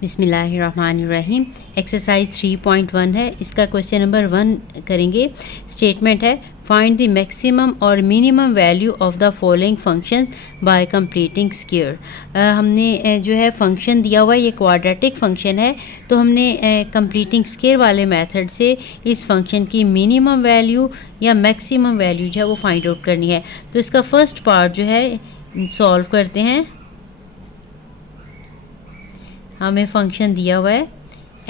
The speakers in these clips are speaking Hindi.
बिस्मिल्लाहिर्रहमानिर्रहीम। एक्सरसाइज 3.1 है। इसका क्वेश्चन नंबर 1 करेंगे। स्टेटमेंट है फाइंड द मैक्सिमम और minimum value of the following function by completing square. हमने जो है फंक्शन दिया हुआ है, ये क्वाड्रेटिक फंक्शन है, तो हमने कंप्लीटिंग स्क्वायर वाले मेथड से इस फंक्शन की मिनिमम वैल्यू या मैक्सिमम वैल्यू जो है वो फाइंड आउट करनी है। तो इसका फर्स्ट पार्ट जो है सॉल्व करते हैं। हमें फंक्शन दिया हुआ है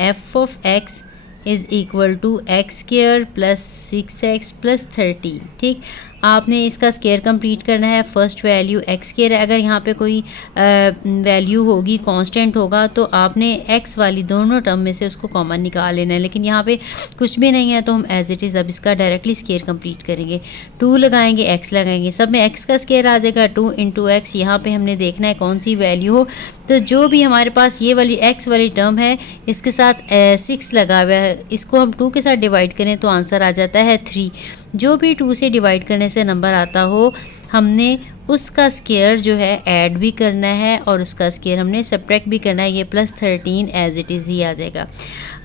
F of X is equal to X square plus 6x plus 30। ठीक, आपने इसका स्क्वायर कंप्लीट करना है। फर्स्ट वैल्यू एक्स स्क्वायर है। अगर यहाँ पे कोई वैल्यू होगी, कांस्टेंट होगा, तो आपने एक्स वाली दोनों टर्म में से उसको कॉमन निकाल लेना है। लेकिन यहाँ पे कुछ भी नहीं है तो हम एज इट इज़ अब इसका डायरेक्टली स्क्वायर कंप्लीट करेंगे। 2 लगाएंगे, एक्स लगाएंगे, सब में एक्स का स्क्वायर आ जाएगा। 2 इंटू एक्स, यहाँ पर हमने देखना है कौन सी वैल्यू हो। तो जो भी हमारे पास ये वाली एक्स वाली टर्म है, इसके साथ 6 लगा हुआ है, इसको हम 2 के साथ डिवाइड करें तो आंसर आ जाता है 3। जो भी 2 से डिवाइड करने से नंबर आता हो, हमने उसका स्क्वायर जो है ऐड भी करना है और उसका स्क्वायर हमने सब्ट्रैक्ट भी करना है। ये प्लस 13 एज इट इज़ ही आ जाएगा।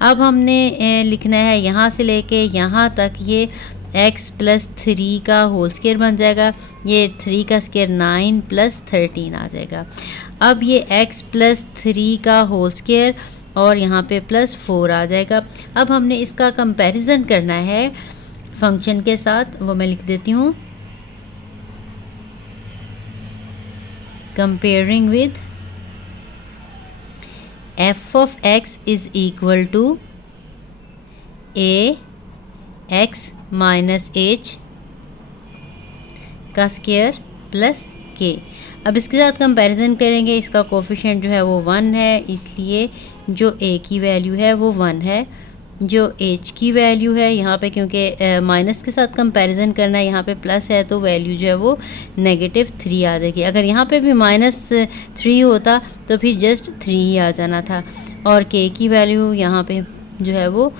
अब हमने लिखना है यहाँ से लेके यहाँ तक, ये x प्लस 3 का होल स्क्वायर बन जाएगा। ये 3 का स्क्वायर 9 प्लस 13 आ जाएगा। अब ये x प्लस 3 का होल स्क्वायर और यहाँ पे प्लस 4 आ जाएगा। अब हमने इसका कंपैरिजन करना है फंक्शन के साथ, वो मैं लिख देती हूँ। Comparing with f of x is equal to a x minus h का स्क्वायर प्लस k। अब इसके साथ कंपैरिजन करेंगे। इसका कोफिशिएंट जो है वो 1 है, इसलिए जो a की वैल्यू है वो 1 है। जो h की वैल्यू है यहाँ पे, क्योंकि माइनस के साथ कंपैरिजन करना है, यहाँ पे प्लस है तो वैल्यू जो है वो -3 आ जाएगी। अगर यहाँ पे भी -3 होता तो फिर जस्ट 3 ही आ जाना था। और k की वैल्यू यहाँ पे जो है वो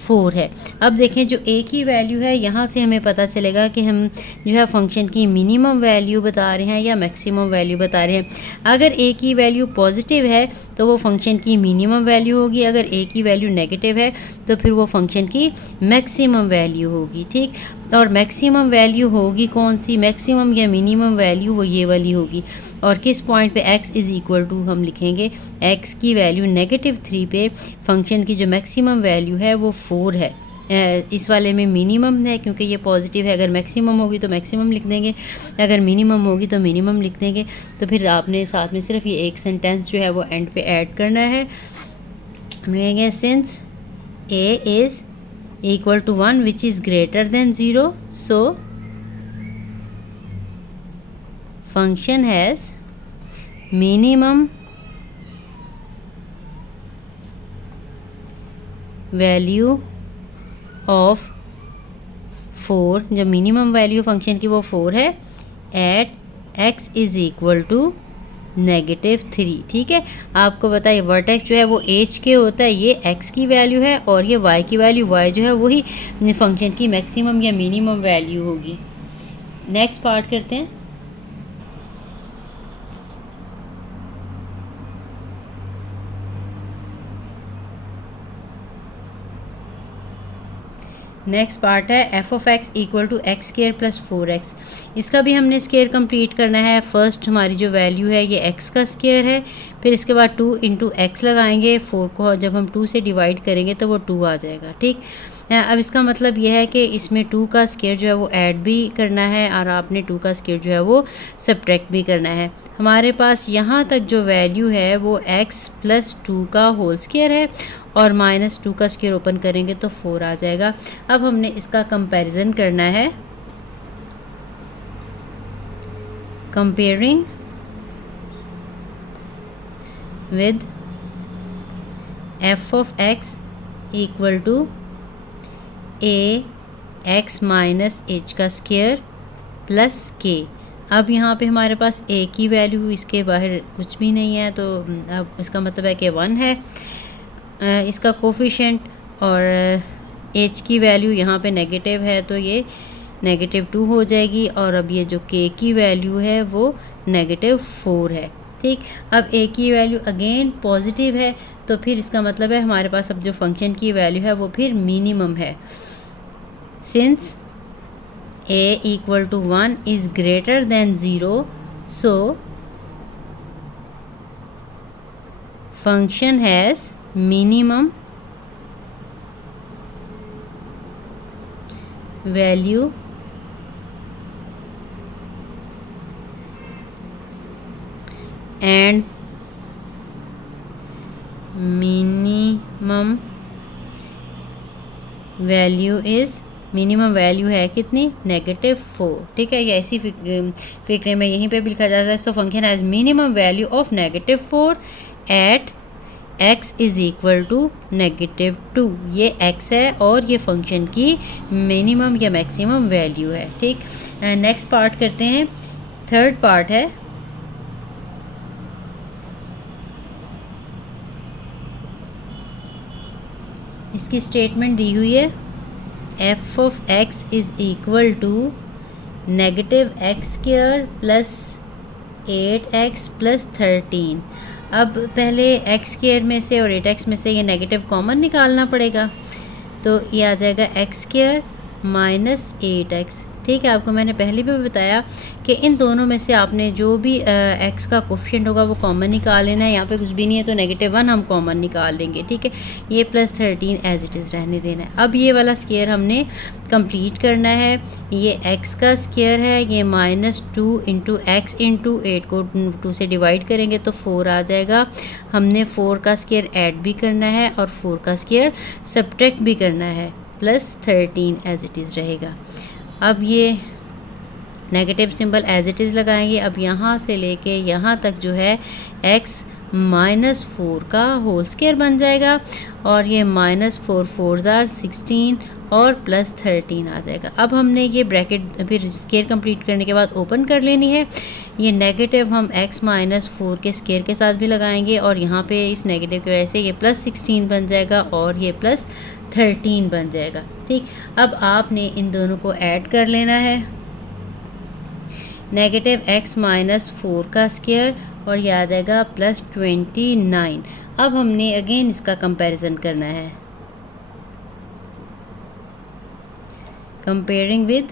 4 है। अब देखें जो a की वैल्यू है, यहाँ से हमें पता चलेगा कि हम जो है फंक्शन की मिनिमम वैल्यू बता रहे हैं या मैक्सिमम वैल्यू बता रहे हैं। अगर a की वैल्यू पॉजिटिव है तो वो फंक्शन की मिनिमम वैल्यू होगी। अगर a की वैल्यू नेगेटिव है तो फिर वो फंक्शन की मैक्सिमम वैल्यू होगी। ठीक, और मैक्सिमम वैल्यू होगी कौन सी, मैक्सिमम या मिनिमम वैल्यू, वो ये वाली होगी। और किस पॉइंट पे x इज़ इक्वल टू हम लिखेंगे, x की वैल्यू -3 पे फंक्शन की जो मैक्सिमम वैल्यू है वो 4 है। इस वाले में मिनिमम है क्योंकि ये पॉजिटिव है। अगर मैक्सिमम होगी तो मैक्सिमम लिख देंगे, अगर मिनिमम होगी तो मिनिमम लिख देंगे। तो फिर आपने साथ में सिर्फ ये एक सेंटेंस जो है वो एंड पे ऐड करना है। हम कहेंगे since a is equal to 1 which is greater than 0, so function has minimum value of 4। जब मिनिमम वैल्यू फंक्शन की वो 4 है at x is equal to -3। ठीक है, आपको बताइए वर्टेक्स जो है वो h के होता है, ये x की वैल्यू है, और ये y की वैल्यू, y जो है वही फंक्शन की मैक्सिमम या मिनिमम वैल्यू होगी। नेक्स्ट पार्ट करते हैं। नेक्स्ट पार्ट है F of X equal to X square plus 4x। इसका भी हमने स्क्वायर कंप्लीट करना है। फर्स्ट हमारी जो वैल्यू है ये x का स्क्वायर है, फिर इसके बाद 2 इंटू एक्स लगाएंगे। 4 को जब हम 2 से डिवाइड करेंगे तो वो 2 आ जाएगा। ठीक, अब इसका मतलब यह है कि इसमें 2 का स्क्वायर जो है वो ऐड भी करना है और आपने 2 का स्क्वायर जो है वो सब्ट्रैक्ट भी करना है। हमारे पास यहाँ तक जो वैल्यू है वो x प्लस 2 का होल स्क्वायर है और -2 का स्क्वायर ओपन करेंगे तो 4 आ जाएगा। अब हमने इसका कंपैरिजन करना है। Comparing with f of x equal to a x minus h का स्क्वायर प्लस k। अब यहाँ पे हमारे पास a की वैल्यू, इसके बाहर कुछ भी नहीं है, तो अब इसका मतलब है कि 1 है इसका कोफिशिएंट, और h की वैल्यू यहाँ पे नेगेटिव है तो ये -2 हो जाएगी। और अब ये जो k की वैल्यू है वो -4 है। ठीक, अब ए की वैल्यू अगेन पॉजिटिव है, तो फिर इसका मतलब है हमारे पास अब जो फंक्शन की वैल्यू है वो फिर मिनिमम है। Since A equal to 1 is greater than 0, so function has minimum value and minimum value is, minimum value है कितनी, -4। ठीक है, ये ऐसी फिक्रे में यहीं पे भी लिखा जाता है। So function has minimum value of -4 at x is equal to -2। ये x है और ये फंक्शन की मिनिमम या मैक्सिमम वैल्यू है। ठीक, नेक्स्ट पार्ट करते हैं, थर्ड पार्ट है। इसकी स्टेटमेंट दी हुई है f of x is equal to -x² plus 8x plus 13। अब पहले x² में से और 8x में से ये नेगेटिव कॉमन निकालना पड़ेगा, तो ये आ जाएगा x² माइनस 8x। ठीक है, आपको मैंने पहले भी बताया कि इन दोनों में से आपने जो भी x का कोफिशिएंट होगा वो कॉमन निकाल लेना है। यहाँ पे कुछ भी नहीं है तो -1 हम कॉमन निकाल लेंगे। ठीक है, ये प्लस 13 एज इट इज़ रहने देना है। अब ये वाला स्क्वायर हमने कंप्लीट करना है। ये x का स्क्वायर है, ये -2 इंटू x इंटू 8 को 2 से डिवाइड करेंगे तो 4 आ जाएगा। हमने 4 का स्क्वायर ऐड भी करना है और 4 का स्क्वायर सब्ट्रैक्ट भी करना है, प्लस 13 एज इट इज़ रहेगा। अब ये negative symbol as it is लगाएंगे। अब यहाँ से लेके यहाँ तक जो है x -4 का होल स्क्वायर बन जाएगा और ये -4 4 ज़ार 16 और प्लस 13 आ जाएगा। अब हमने ये ब्रैकेट फिर स्क्वायर कंप्लीट करने के बाद ओपन कर लेनी है। ये नेगेटिव हम x -4 के स्क्वायर के साथ भी लगाएंगे और यहाँ पे इस नेगेटिव की वजह से ये प्लस 16 बन जाएगा और ये प्लस 13 बन जाएगा। ठीक, अब आपने इन दोनों को ऐड कर लेना है, नेगेटिव x -4 का स्क्वायर और ये आ जाएगा प्लस 29। अब हमने अगेन इसका कंपैरिजन करना है, comparing with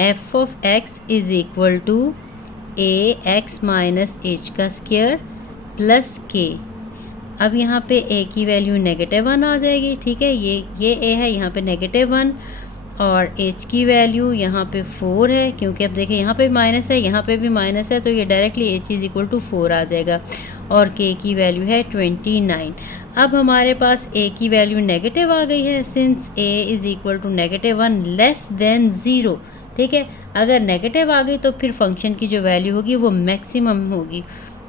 f of x is equal to ax minus h का स्क्वायर प्लस k। अब यहाँ पे a की वैल्यू -1 आ जाएगी। ठीक है, ये a है, यहाँ पे -1 और h की वैल्यू यहाँ पे 4 है, क्योंकि अब देखिए यहाँ पे भी माइनस है, यहाँ पे भी माइनस है, तो ये directly h is equal to 4 आ जाएगा और k की वैल्यू है 29। अब हमारे पास a की वैल्यू नेगेटिव आ गई है, since a is equal to -1 less than 0। ठीक है, अगर नेगेटिव आ गई तो फिर फंक्शन की जो वैल्यू होगी वो मैक्सिमम होगी।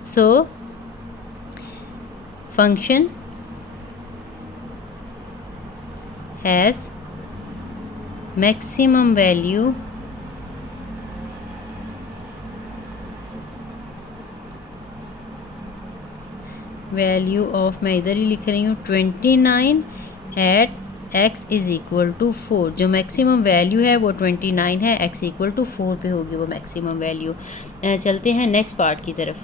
So function has maximum value of, मैं इधर ही लिख रही हूँ 29 at x is equal to 4। जो मैक्सिमम वैल्यू है वो 29 है, x इक्वल टू 4 पे होगी वो मैक्सिमम वैल्यू। चलते हैं नेक्स्ट पार्ट की तरफ।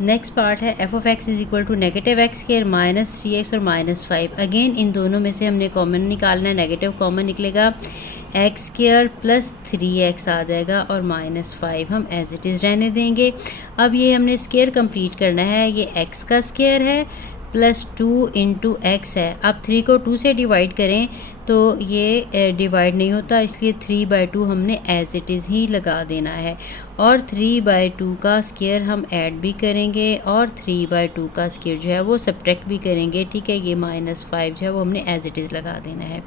नेक्स्ट पार्ट है f of x is equal to -x² -3x और -5। अगेन इन दोनों में से हमने कॉमन निकालना है, नेगेटिव कॉमन निकलेगा, x² प्लस 3x आ जाएगा और -5 हम एज इट इज़ रहने देंगे। अब ये हमने स्क्वायर कंप्लीट करना है, ये x का स्क्वायर है प्लस 2 इंटू एक्स है। अब 3 को 2 से डिवाइड करें तो ये डिवाइड नहीं होता, इसलिए 3/2 हमने एज इट इज़ ही लगा देना है और 3/2 का स्क्वायर हम ऐड भी करेंगे और 3/2 का स्क्वायर जो है वो सब्ट्रैक्ट भी करेंगे। ठीक है, ये -5 जो है वो हमने एज इट इज़ लगा देना है।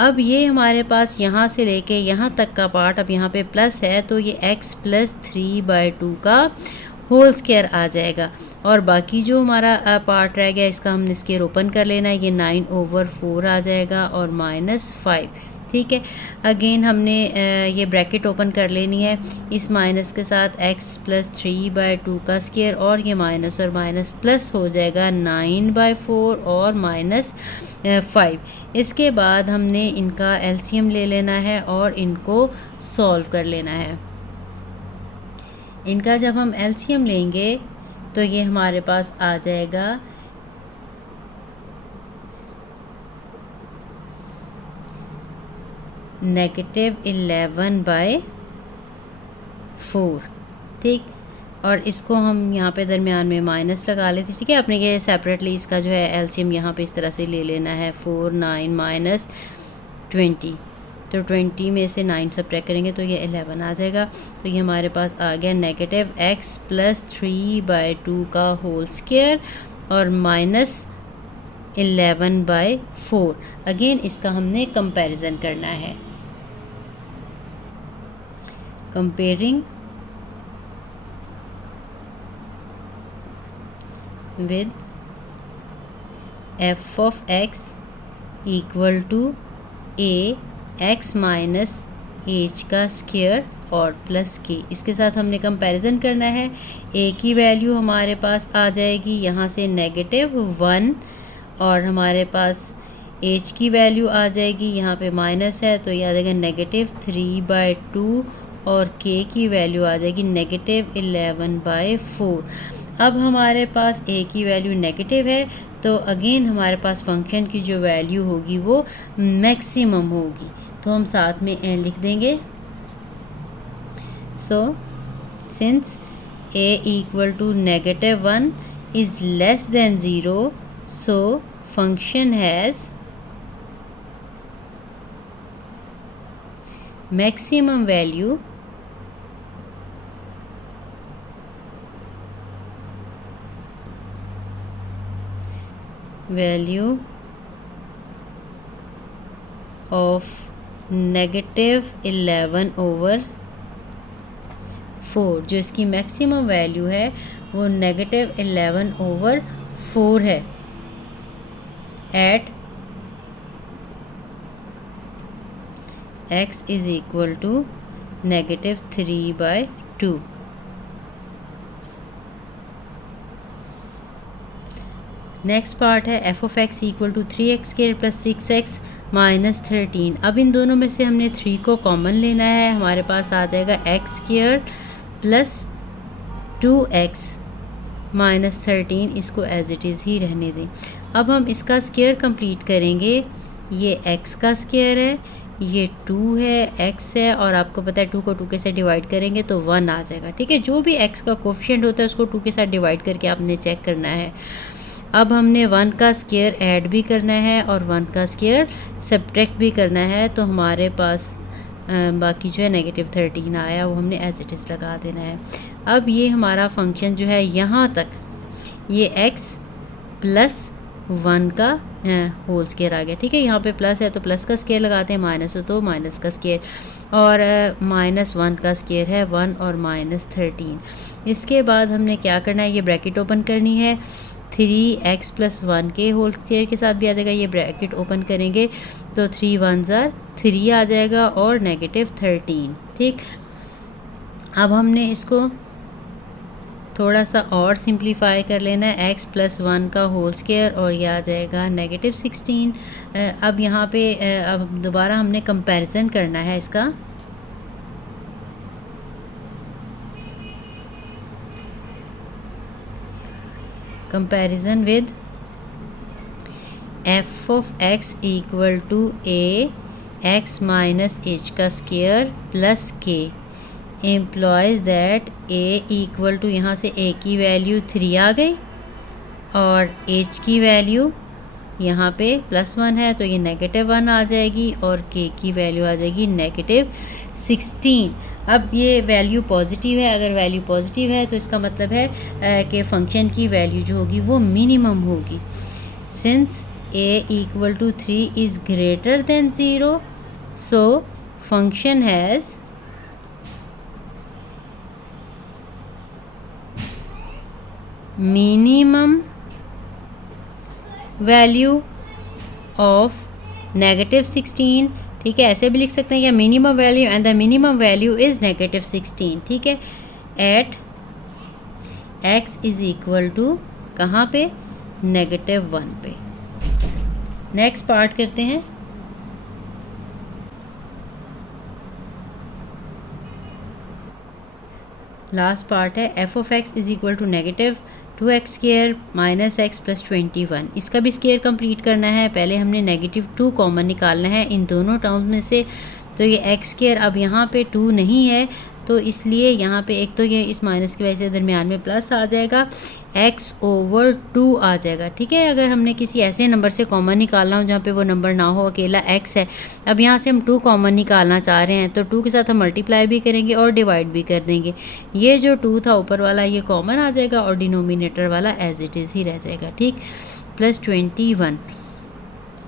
अब ये हमारे पास यहाँ से लेके यहाँ तक का पार्ट, अब यहाँ पे प्लस है तो ये x प्लस 3/2 का होल स्क्वायर आ जाएगा और बाकी जो हमारा पार्ट रह गया इसका हमने स्क्वायर ओपन कर लेना है, ये 9/4 आ जाएगा और -5। ठीक है, अगेन हमने ये ब्रैकेट ओपन कर लेनी है, इस माइनस के साथ x प्लस 3/2 का स्क्वायर और ये माइनस और माइनस प्लस हो जाएगा 9/4 और -5। इसके बाद हमने इनका एलसीएम ले लेना है और इनको सॉल्व कर लेना है। इनका जब हम एलसीएम लेंगे तो ये हमारे पास आ जाएगा -11/4, ठीक। और इसको हम यहाँ पे दरमियान में माइनस लगा लेते, ठीक है। अपने ये सेपरेटली इसका जो है एलसीएम यहाँ पे इस तरह से ले लेना है। 4 9 -20, तो 20 में से 9 सब्ट्रैक्ट करेंगे तो ये 11 आ जाएगा। तो ये हमारे पास आ गया -x + 3/2 का होल स्क्वायर और -11/4। अगेन इसका हमने कंपैरिजन करना है। Comparing with f of x equal to a x minus h का स्क्वायर और प्लस k। इसके साथ हमने कंपैरिजन करना है। a की वैल्यू हमारे पास आ जाएगी यहाँ से -1 और हमारे पास h की वैल्यू आ जाएगी, यहाँ पे माइनस है तो ये आ जाएगा -3/2 और k की वैल्यू आ जाएगी -11/4। अब हमारे पास a की वैल्यू नेगेटिव है तो अगेन हमारे पास फंक्शन की जो वैल्यू होगी वो मैक्सिमम होगी, तो हम साथ में एंड लिख देंगे। So since a equal to -1 is less than 0, so function has maximum value of -11/4। जो इसकी मैक्सिमम वैल्यू है वो -11/4 है at x is equal to -3/2। Next part है f of x equal to 3x² + 6x - 13। अब इन दोनों में से हमने 3 को कॉमन लेना है। हमारे पास आ जाएगा x² + 2x - 13। इसको एज इट इज़ ही रहने दें। अब हम इसका स्क्वायर कंप्लीट करेंगे। ये x का स्क्वायर है, ये 2 है, x है और आपको पता है 2 को 2 के साथ डिवाइड करेंगे तो 1 आ जाएगा, ठीक है। जो भी x का कोफिशिएंट होता है उसको 2 के साथ डिवाइड करके आपने चेक करना है। अब हमने 1 का स्क्वायर ऐड भी करना है और 1 का स्क्वायर सब्ट्रैक्ट भी करना है, तो हमारे पास बाकी जो है -13 आया वो हमने एज इट इज़ लगा देना है। अब ये हमारा फंक्शन जो है यहाँ तक ये x + 1 का होल स्क्वायर आ गया, ठीक है। यहाँ पे प्लस है तो प्लस का स्क्वायर लगाते हैं, माइनस हो तो माइनस का स्क्वायर और -1 का स्क्वायर है 1 और -13। इसके बाद हमने क्या करना है, ये ब्रैकेट ओपन करनी है। 3x + 1 के होल स्क्वायर के साथ भी आ जाएगा। ये ब्रैकेट ओपन करेंगे तो 3 1s are 3 आ जाएगा और -13, ठीक। अब हमने इसको थोड़ा सा और सिंप्लीफाई कर लेना है। x + 1 का होल स्क्वायर और ये आ जाएगा -16। अब यहाँ पे अब दोबारा हमने कंपैरिजन करना है इसका। Comparison with f of x equal to a x minus h का square plus k implies that a equal to यहाँ से a की वैल्यू 3 आ गई और h की वैल्यू यहाँ पे +1 है तो ये -1 आ जाएगी और k की वैल्यू आ जाएगी -16। अब ये वैल्यू पॉजिटिव है। अगर वैल्यू पॉजिटिव है तो इसका मतलब है कि फंक्शन की वैल्यू जो होगी वो मिनिमम होगी। Since a equal to 3 is greater than 0, so function has minimum value of -16, ठीक है। ऐसे भी लिख सकते हैं या minimum value and the minimum value is -16, ठीक है। At x is equal to कहाँ पे, -1 पे। नेक्स्ट पार्ट करते हैं। लास्ट पार्ट है F of X is equal to negative 2x square minus X plus 21। इसका भी स्केयर कंप्लीट करना है। पहले हमने -2 कॉमन निकालना है इन दोनों टर्म्स में से। तो ये एक्स स्केयर अब यहाँ पे 2 नहीं है, तो इसलिए यहाँ पे एक तो ये इस माइनस की वजह से दरमियान में प्लस आ जाएगा, x/2 आ जाएगा। ठीक है, अगर हमने किसी ऐसे नंबर से कॉमन निकालना हो जहाँ पे वो नंबर ना हो, अकेला x है, अब यहाँ से हम 2 कॉमन निकालना चाह रहे हैं, तो 2 के साथ हम मल्टीप्लाई भी करेंगे और डिवाइड भी कर देंगे। ये जो 2 था ऊपर वाला ये कॉमन आ जाएगा और डिनोमिनेटर वाला एज इट इज़ ही रह जाएगा। ठीक, प्लस 21।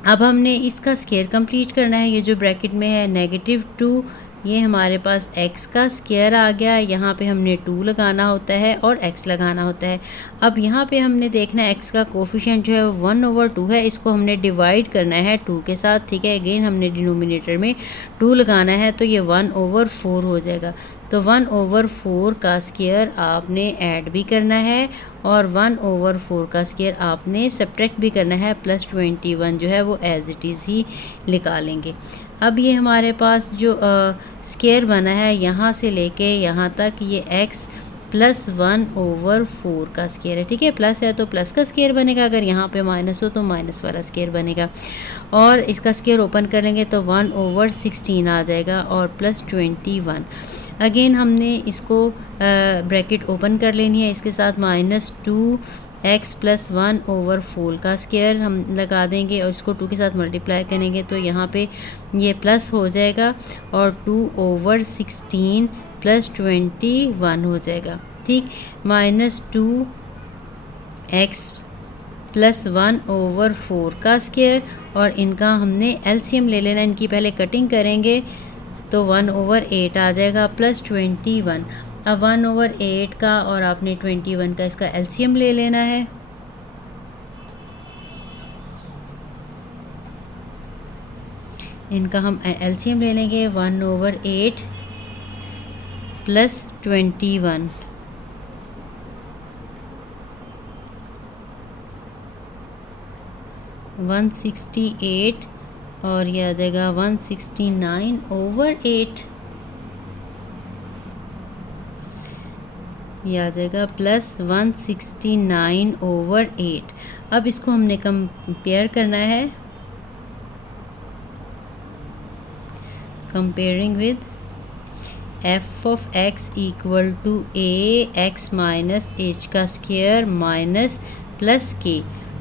अब हमने इसका स्केयर कंप्लीट करना है। ये जो ब्रैकेट में है -2, ये हमारे पास x का स्केयर आ गया। यहाँ पे हमने 2 लगाना होता है और x लगाना होता है। अब यहाँ पे हमने देखना है x का कोफिशिएंट जो है 1/2 है, इसको हमने डिवाइड करना है 2 के साथ। ठीक है, अगेन हमने डिनोमिनेटर में 2 लगाना है, तो ये 1/4 हो जाएगा। तो 1/4 का स्केयर आपने ऐड भी करना है और 1/4 का स्केयर आपने सब्ट्रैक्ट भी करना है। प्लस 21 जो है वो एज इट इज़ ही निकालेंगे। अब ये हमारे पास जो स्केयर बना है यहाँ से लेके यहाँ तक, ये x प्लस 1/4 का स्केयर है। ठीक है, प्लस है तो प्लस का स्केयर बनेगा, अगर यहाँ पे माइनस हो तो माइनस वाला स्केयर बनेगा। और इसका स्केयर ओपन करेंगे तो 1/16 आ जाएगा और प्लस 21। अगेन हमने इसको ब्रैकेट ओपन कर लेनी है, इसके साथ -2x प्लस 1/4 का स्केयर हम लगा देंगे और इसको 2 के साथ मल्टीप्लाई करेंगे तो यहाँ पे ये प्लस हो जाएगा और 2/16 प्लस 21 हो जाएगा। ठीक, -2x प्लस 1/4 का स्केयर और इनका हमने एलसीएम ले लेना। इनकी पहले कटिंग करेंगे तो 1/8 आ जाएगा प्लस 21। अब 1/8 का और आपने 21 का इसका एलसीएम ले लेना है। इनका हम एलसीएम ले लेंगे 1/8 प्लस 21। 168 और ये आ जाएगा 169/8। ये आ जाएगा प्लस 169/8। अब इसको हमने कंपेयर करना है, comparing with F of X equal to x minus H का स्केयर माइनस प्लस के।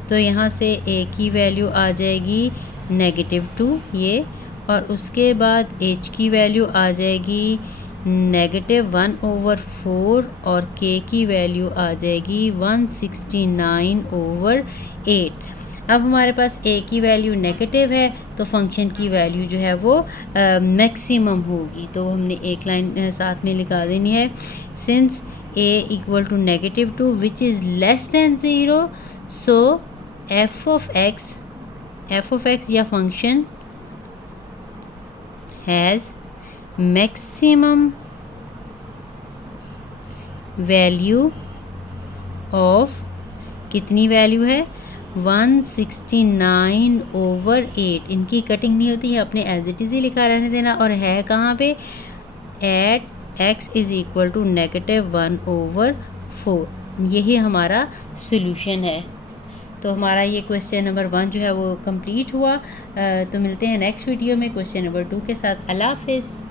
तो यहाँ से a की वैल्यू आ जाएगी -2 ये, और उसके बाद h की वैल्यू आ जाएगी -1/4 और k की वैल्यू आ जाएगी 169/8। अब हमारे पास a की वैल्यू नेगेटिव है तो फंक्शन की वैल्यू जो है वो मैक्सिमम होगी। तो हमने एक लाइन साथ में लिखा देनी है, since a equal to -2 which is less than 0, so f of x या function has maximum value of, कितनी वैल्यू है 169/8। इनकी कटिंग नहीं होती है, अपने एज इट इज़ ही लिखा रहने देना। और है कहाँ पे, at x is equal to -1/4। यही हमारा सोल्यूशन है। तो हमारा ये क्वेश्चन नंबर 1 जो है वो कंप्लीट हुआ। तो मिलते हैं नेक्स्ट वीडियो में क्वेश्चन नंबर 2 के साथ। अल्लाह हाफिज़।